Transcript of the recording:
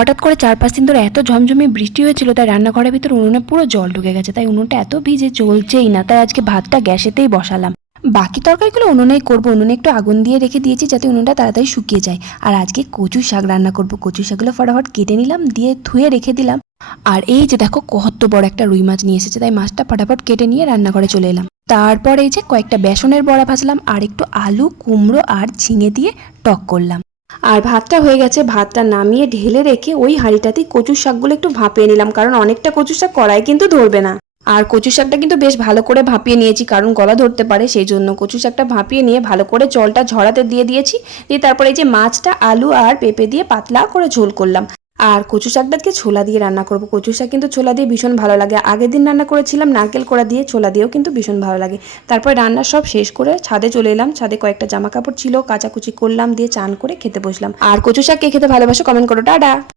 হঠাৎ করে 4-5 দিন ধরে এত ঝমঝমে বৃষ্টি হয়েছিল, তাই রান্নাঘরের ভিতর উনুনে পুরো জল ঢুকে গেছে, তাই উনুনটা এত ভিজে জ্বলছেই না। তাই আজকে ভাতটা গ্যাসেতেই বসালাম। বাকি তরকারিগুলো উনুনেই করবো, উনুনে একটু আগুন দিয়ে রেখে দিয়েছি যাতে উনুনটা তাড়াতাড়ি শুকিয়ে যায়। আর আজকে কচু শাক রান্না করব। কচু শাকগুলো ফটাফট কেটে নিলাম, দিয়ে ধুয়ে রেখে দিলাম। আর এই যে দেখো কত বড় একটা রুই মাছ নিয়ে এসেছে, তাই মাছটা ফটাফট কেটে নিয়ে রান্নাঘরে চলে এলাম। তারপর এই যে কয়েকটা বেসনের বড়া ভাজলাম, আর একটু আলু, কুমড়ো আর ঝিঙে দিয়ে টক করলাম। আর ভাতটা হয়ে গেছে, ভাতটা নামিয়ে ঢেলে রেখে ওই হাঁড়িটাতেই কচুর শাকগুলো একটু ভাপিয়ে নিলাম, কারণ অনেকটা কচু শাক কড়াই কিন্তু ধরবে না। আর কচু শাকটা কিন্তু বেশ ভালো করে ভাপিয়ে নিয়েছি, কারণ গলা ধরতে পারে, সেই জন্য কচু শাকটা ভাপিয়ে নিয়ে ভালো করে জলটা ঝরাতে দিয়ে দিয়েছি। দিয়ে তারপরে এই যে মাছটা আলু আর পেঁপে দিয়ে পাতলা করে ঝোল করলাম। আর কচু শাকটাকে ছোলা দিয়ে রান্না করব। কচু শাক কিন্তু ছোলা দিয়ে ভীষণ ভালো লাগে। আগের দিন রান্না করেছিলাম নারকেল কোড়া দিয়ে, ছোলা দিয়েও কিন্তু ভীষণ ভালো লাগে। তারপর রান্না সব শেষ করে ছাদে চলে এলাম। ছাদে কয়েকটা জামা কাপড় ছিল, কাচাকুচি করলাম, দিয়ে চান করে খেতে বসলাম। আর কচু শাক কে খেতে ভালোবাসো কমেন্ট করো। টাটা।